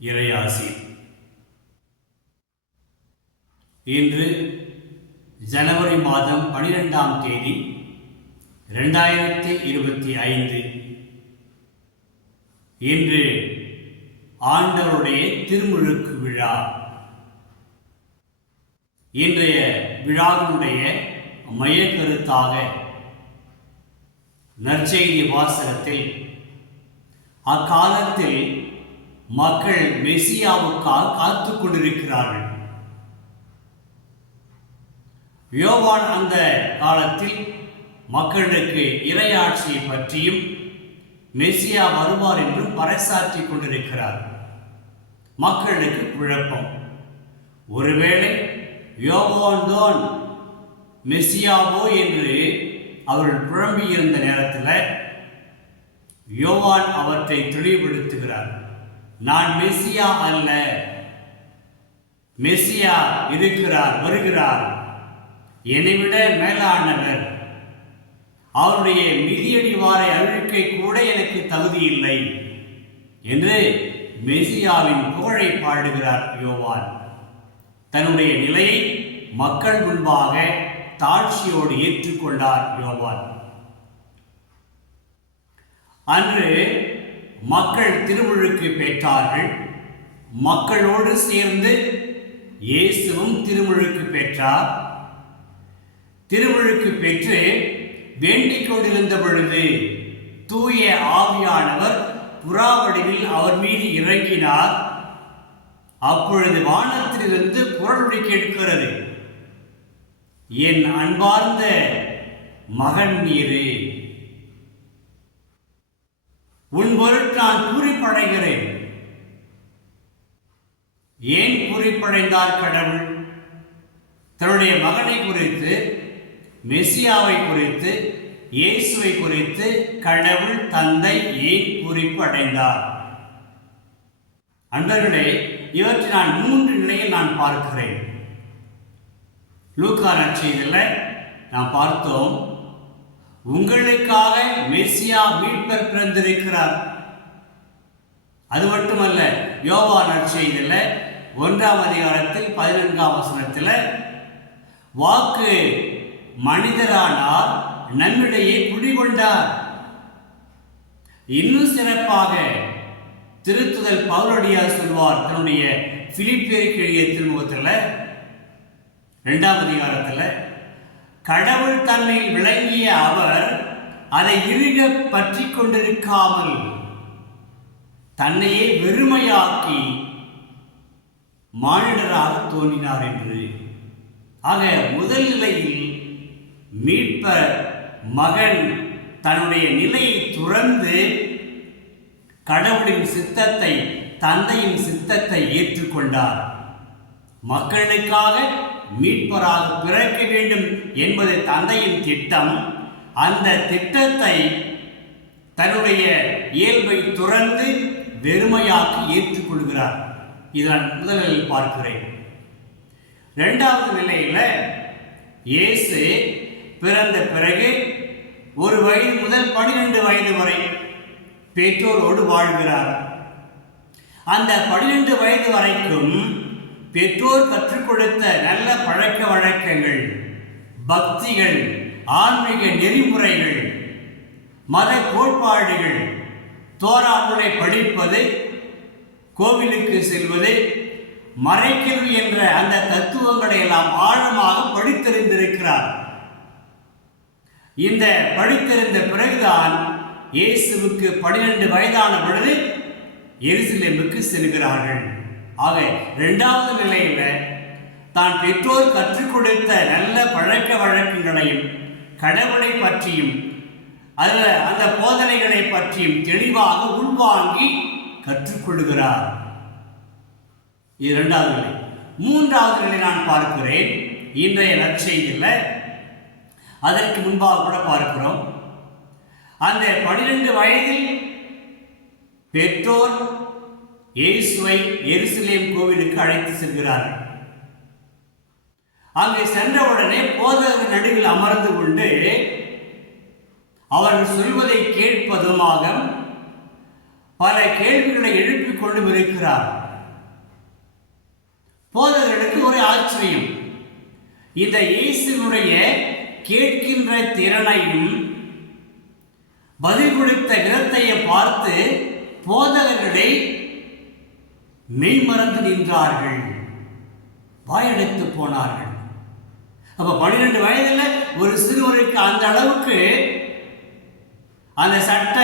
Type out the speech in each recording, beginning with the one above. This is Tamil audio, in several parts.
இறையாசி. இன்று ஜனவரி மாதம் பனிரெண்டாம் தேதி ரெண்டாயிரத்தி இருபத்தி ஐந்து. இன்று ஆண்டவருடைய திருமுழுக்கு விழா. இன்றைய விழாவினுடைய மையக்கருத்தாக நற்செய்தி வாசகத்தில் அக்காலத்தில் மக்கள் மெசியாவுக்காக காத்து கொண்டிருக்கிறார்கள். யோவான் அந்த காலத்தில் மக்களுக்கு இரையாட்சியை பற்றியும் மெசியா வருவார் என்றும் பறைசாற்றி கொண்டிருக்கிறார். மக்களுக்கு குழப்பம். ஒருவேளை யோவான் தான் மெசியாவோ என்று அவர்கள் குழம்பியிருந்த நேரத்தில் யோவான் அவற்றை தெளிவுபடுத்துகிறார். நான் மெசியா அல்ல. மெசியா இருக்கிறார் வருகிறார். என்னைவிட மேலானவர். அவருடைய மிதியடிவாரை அழுக்கை கூட எனக்கு தகுதி இல்லை என்று மெசியாவின் புகழை பாடுகிறார் யோவான். தன்னுடைய நிலையை மக்கள் முன்பாக தாழ்ச்சியோடு ஏற்றுக்கொண்டார் யோவான். அன்று மக்கள் திருமுழுக்கு பெற்றார்கள். மக்களோடு சேர்ந்து இயேசுவும் திருமுழுக்கு பெற்றார். திருமுழுக்கு பெற்று வேண்டிக் கொண்டிருந்த பொழுது தூய ஆவியானவர் புறாவடிவில் அவர் மீது இறங்கினார். அப்பொழுது வானத்திலிருந்து குரலுடைய கேட்கிறது. என் அன்பார்ந்த மகன் நீரு உன் பொருட்டு நான் குறிப்படைகிறேன். ஏன் குறிப்படைந்தார் கடவுள்? தன்னுடைய மகனை குறித்து மெசியாவை குறித்து இயேசுவை குறித்து கடவுள் தந்தை ஏன் குறிப்பு அடைந்தார் அன்பர்களே இவற்றை நான் மூன்று நிலையில் நான் பார்க்கிறேன். லூக்கா நற்செய்தியில் நாம் பார்த்தோம். உங்களுக்காக மெஸ்ஸியா மீட்பர் பிறந்திருக்கிறார். அது மட்டுமல்ல யோவா நற்செய்தியில் ஒன்றாம் அதிகாரத்தில் பதினான்காம் வசனத்தில் வாக்கு மனிதரானார் நம்மிடையே குடிகொண்டார். இன்னும் சிறப்பாக திருத்துதல் பவுலடியார் சொல்வார் தன்னுடைய பிலிப்பியருக்கு எழுதிய திருமுகத்தில் இரண்டாம் அதிகாரத்தில் கடவுள் தன்னை விளங்கிய அவர் அதை இறுக பற்றி கொண்டிருக்காமல் தன்னையே வெறுமையாக்கி மானிடராக தோன்றினார் என்று. ஆக முதல் நிலையில் மீட்பர் மகன் தன்னுடைய நிலையை துறந்து கடவுளின் சித்தத்தை தந்தையின் சித்தத்தை ஏற்றுக்கொண்டார். மக்களுக்காக மீட்பராக பிறக்க வேண்டும் என்பது தந்தையின் திட்டம். அந்த திட்டத்தை தன்னுடைய இயல்பை துறந்து வெறுமையாக ஏற்றுக்கொள்கிறார். இதை முதலில் பார்க்கிறேன். இரண்டாவது நிலையில் இயேசு பிறந்த பிறகு ஒரு வயது முதல் பனிரெண்டு வயது வரை பெற்றோரோடு வாழ்கிறார். அந்த பனிரெண்டு வயது வரைக்கும் பெற்றோர் கற்றுக் கொடுத்த நல்ல பழக்க வழக்கங்கள் பக்திகள் ஆன்மீக நெறிமுறைகள் மத கோட்பாடுகள் தோராமுறை படிப்பது கோவிலுக்கு செல்வது மறைக்கிறது என்ற அந்த தத்துவங்களை எல்லாம் ஆழமாக படித்தறிந்திருக்கிறார். இந்த படித்திருந்த பிறகுதான் இயேசுவுக்கு பனிரெண்டு வயதான பொழுது எருசலேமுக்கு செல்கிறார்கள். ஆக இரண்டாவது நிலையில் தான் பெற்றோர் கற்றுக் கொடுத்த நல்ல பழக்க வழக்கங்களையும் கடவுளை பற்றியும் அதில் அந்த போதனைகளை பற்றியும் தெளிவாக உள்வாங்கி கற்றுக்கொள்கிறார் இது இரண்டாவது நிலை. மூன்றாவது நிலை நான் பார்க்கிறேன். இன்றைய நற்செய்தியில் அதற்கு முன்பாக கூட பார்க்கிறோம். அந்த பனிரெண்டு வயதில் பெற்றோர் இயேசுவை எருசலேம் கோவிலுக்கு அழைத்து செல்கிறார்கள் அங்கே சென்றவுடனே போதகர் நடுவில் அமர்ந்து கொண்டு அவர்கள் சொல்வதை கேட்பதுமாக பல கேள்விகளை எழுப்பிக் கொண்டும் இருக்கிறார். போதகர்களுக்கு ஒரு ஆச்சரியம். இந்த இயேசுனுடைய கேட்கின்ற திறனையும் பதில் கொடுத்த விதத்தையும் பார்த்து போதகர்களை மெய்மறந்து நின்றார்கள். வாயடைத்து போனார்கள். அப்ப பன்னிரெண்டு வயதுல ஒரு சிறுவருக்கு அந்த அளவுக்கு அந்த சட்ட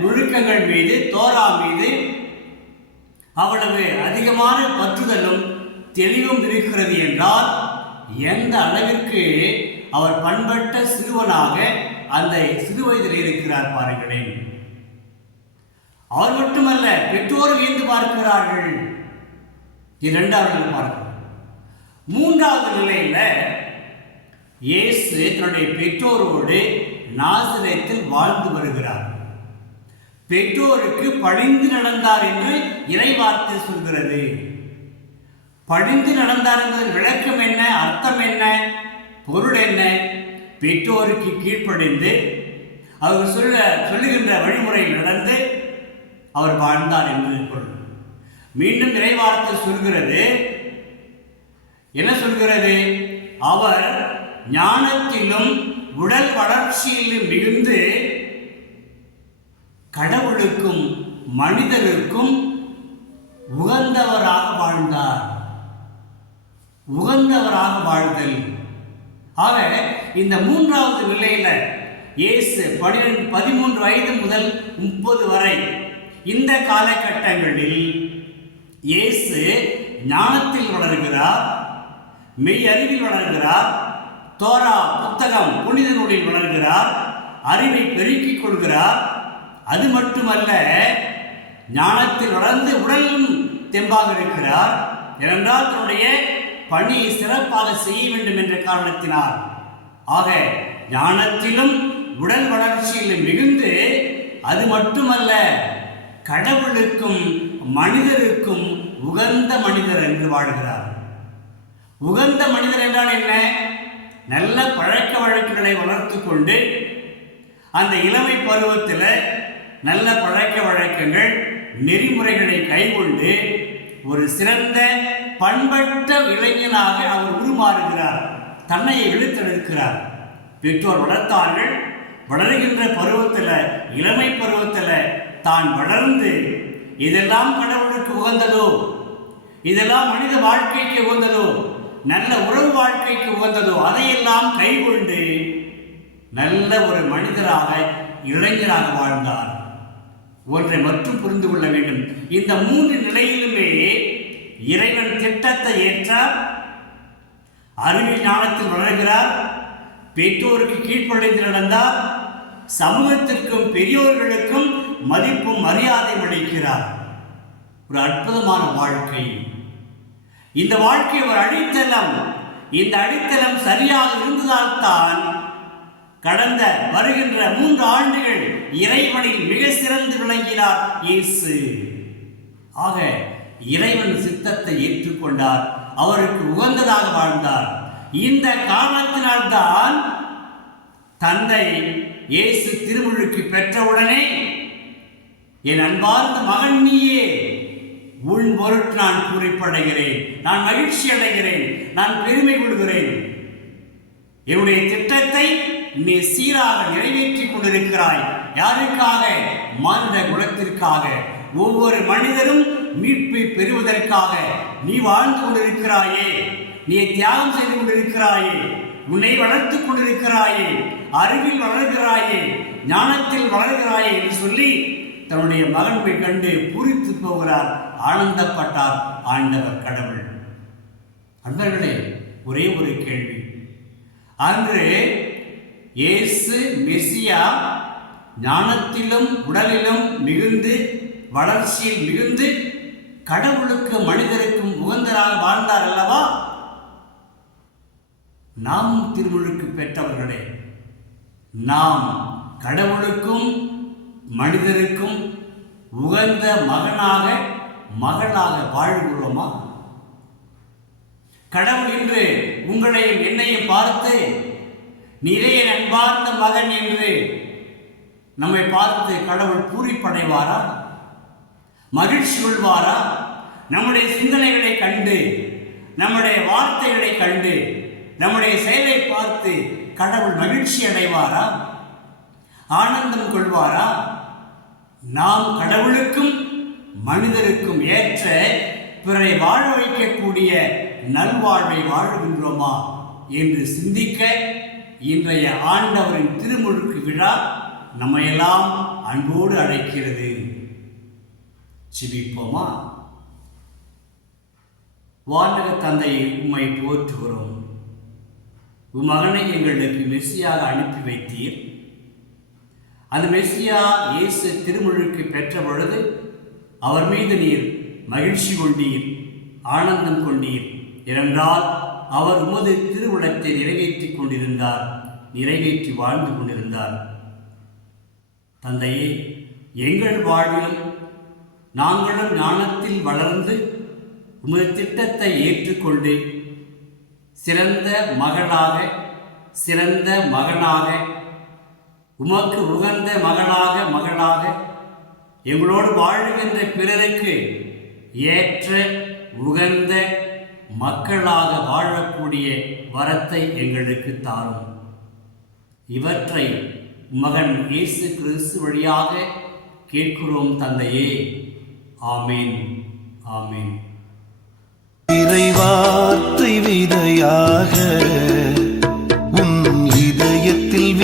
நுழுக்கங்கள் மீது தோரா மீது அவ்வளவு அதிகமான பற்றுதலும் தெளிவும் இருக்கிறது என்றால் எந்த அளவிற்கு அவர் பண்பட்ட சிறுவனாக அந்த சிறு வயதில் இருக்கிறார் பாருங்களேன். அவர் மட்டுமல்ல பெற்றோர் வியந்து பார்க்கிறார்கள். இரண்டாவது பார்க்கிறோம் மூன்றாவது நிலையில் இயேசு தன்னுடைய பெற்றோரோடு நாசிரியத்தில் வாழ்ந்து வருகிறார். பெற்றோருக்கு பழிந்து நடந்தார் என்று இறைவார்த்தை சொல்கிறது. படிந்து நடந்தார் என்பதன் விளக்கம் என்ன அர்த்தம் என்ன பொருள் என்ன? பெற்றோருக்கு கீழ்ப்படிந்து அவர் சொல்ல சொல்லுகின்ற வழிமுறையில் நடந்து அவர் வாழ்ந்தார் என்று பொருள். மீண்டும் இறைவார்த்தை சொல்கிறது. என்ன சொல்கிறது? அவர் ஞானத்திலும் உடல் வளர்ச்சியிலும் மிகுந்து கடவுளுக்கும் மனிதருக்கும் உகந்தவராக வாழ்ந்தார். உகந்தவராக வாழ்தல். ஆக இந்த மூன்றாவது நிலையில் இயேசு பனிரெண்டு பதிமூன்று வயது முதல் முப்பது வரை இந்த காலகட்டங்களில் இயேசு ஞானத்தில் வளர்கிறார் மெய் அறிவில் வளர்கிறார் தோரா புத்தகம் புனித நூலில் வளர்கிறார் அறிவை பெருக்கிக் கொள்கிறார். அது மட்டுமல்ல ஞானத்தில் வளர்ந்து உடலும் தெம்பாக இருக்கிறார். ஏனென்றால் தன்னுடைய பணியை சிறப்பாக செய்ய வேண்டும் என்ற காரணத்தினால். ஆக ஞானத்திலும் உடல் வளர்ச்சியிலும் மிகுந்து அது மட்டுமல்ல கடவுளுக்கும் மனிதருக்கும் உகந்த மனிதர் என்று வாழ்கிறார். உகந்த மனிதர் என்றால் என்ன? நல்ல பழக்க வழக்குகளை வளர்த்து கொண்டு அந்த இளமை பருவத்தில் நல்ல பழக்க வழக்கங்கள் நெறிமுறைகளை கைக்கொண்டு ஒரு சிறந்த பண்பட்ட இளைஞனாக அவர் உருமாறுகிறார். தன்னை இழுத்தெடுக்கிறார் பெற்றோர் வளர்த்தார்கள். வளர்கின்ற பருவத்தில் இளமை பருவத்தில் தான் வளர்ந்து இதெல்லாம் கடவுளுக்கு உகந்ததோ? இதெல்லாம் மனித வாழ்க்கைக்கு உகந்ததோ? நல்ல உறவு வாழ்க்கைக்கு உகந்ததோ? அதையெல்லாம் கைகொண்டு நல்ல ஒரு மனிதராக இளைஞராக வாழ்ந்தார். ஒன்றை மட்டும் புரிந்து கொள்ள வேண்டும். இந்த மூன்று நிலையிலுமே இறைவன் திட்டத்தை ஏற்றார் அறிவில் ஞானத்தில் வளர்கிறார் பெற்றோருக்கு கீழ்ப்படைந்து நடந்தார் சமூகத்திற்கும் பெரியோர்களுக்கும் மதிப்பும் மரியாதை அளிக்கிறார். ஒரு அற்புதமான வாழ்க்கை. இந்த வாழ்க்கை ஒரு அடித்தளம். இந்த அடித்தளம் சரியாக இருந்ததால் தான் கடந்த வருகின்ற மூன்று ஆண்டுகள் இறைவனில் மிக சிறந்து விளங்கினார் இயேசு. ஆக இறைவன் சித்தத்தை ஏற்றுக்கொண்டார். அவருக்கு உகந்ததாக வாழ்ந்தார். இந்த காரணத்தினால்தான் தந்தை இயேசு திருமுழுக்கு பெற்றவுடனே என் அன்பார்ந்த மகன் நீயே உன் பொருட்டு நான் குறிப்படைகிறேன் நான் மகிழ்ச்சி அடைகிறேன் நான் பெருமை கொள்கிறேன். என்னுடைய திட்டத்தை நீ சீராக நிறைவேற்றிக் கொண்டிருக்கிறாய். யாருக்காக? மாநில குலத்திற்காக. ஒவ்வொரு மனிதரும் மீட்பை பெறுவதற்காக நீ வாழ்ந்து கொண்டிருக்கிறாயே நீ தியாகம் செய்து கொண்டிருக்கிறாயே உன்னை வளர்த்துக் கொண்டிருக்கிறாயே அறிவில் வளர்கிறாயே ஞானத்தில் வளர்கிறாயே என்று சொல்லி தன்னுடைய மகன்மை கண்டு பூரித்து போகிறார் ஆனந்தப்பட்டார் ஆண்டவர் கடவுள். அன்பர்களே ஒரே ஒரு கேள்வி. அன்று இயேசு மெசியா ஞானத்திலும் உடலிலும் மிகுந்து வளர்ச்சியில் மிகுந்து கடவுளுக்கு மனிதருக்கும் உகந்தராக வாழ்ந்தார் அல்லவா? நாம் திருமுழுக்கு பெற்றவர்களே நாம் கடவுளுக்கும் மனிதருக்கும் உகந்த மகனாக மகளாக வாழ்கிறோமா கடவுள் இன்று உங்களையும் என்னையும் பார்த்து நிறைய அன்பார்ந்த மகன் என்று நம்மை பார்த்து கடவுள் பூரிப்படைவாரா? மகிழ்ச்சி கொள்வாரா? நம்முடைய சிந்தனைகளை கண்டு நம்முடைய வார்த்தைகளை கண்டு நம்முடைய செயலை பார்த்து கடவுள் மகிழ்ச்சி அடைவாரா? ஆனந்தம் கொள்வாரா? நாம் கடவுளுக்கும் மனிதருக்கும் ஏற்ற பிறரை வாழ வைக்கக்கூடிய நல்வாழ்வை வாழுகின்றோமா என்று சிந்திக்க இன்றைய ஆண்டவரின் திருமுழுக்கு விழா நம்மையெல்லாம் அன்போடு அழைக்கிறது. சிபிப்போமா வானக தந்தையை உம்மை போற்றுகிறோம். உம் மகனை எங்களுக்கு மெஸ்ஸியாக அனுப்பி வைத்தீர். அந்த மெஸ்ஸியா இயேசு திருமுழுக்கு பெற்ற பொழுது அவர் மீது நீர் மகிழ்ச்சி கொண்டீர் ஆனந்தம் கொண்டீர். ஏனென்றால் அவர் உமது திருவுளத்தை நிறைவேற்றிக் கொண்டிருந்தார் நிறைவேற்றி வாழ்ந்து கொண்டிருந்தார். தந்தையே எங்கள் வாழ்வில் நாங்களும் ஞானத்தில் வளர்ந்து உமது திட்டத்தை ஏற்றுக்கொண்டு சிறந்த மகளாக சிறந்த மகனாக உமக்கு உகந்த மகளாக மகளாக எங்களோடு வாழுகின்ற பிறருக்கு ஏற்ற உகந்த மக்களாக வாழக்கூடிய வரத்தை எங்களுக்கு தாரும். இவற்றை மகன் இயேசு கிறிஸ்து வழியாக கேட்கிறோம் தந்தையே. ஆமீன். ஆமீன். இறைவார்த்தை விதையாக உன் இதயத்தில்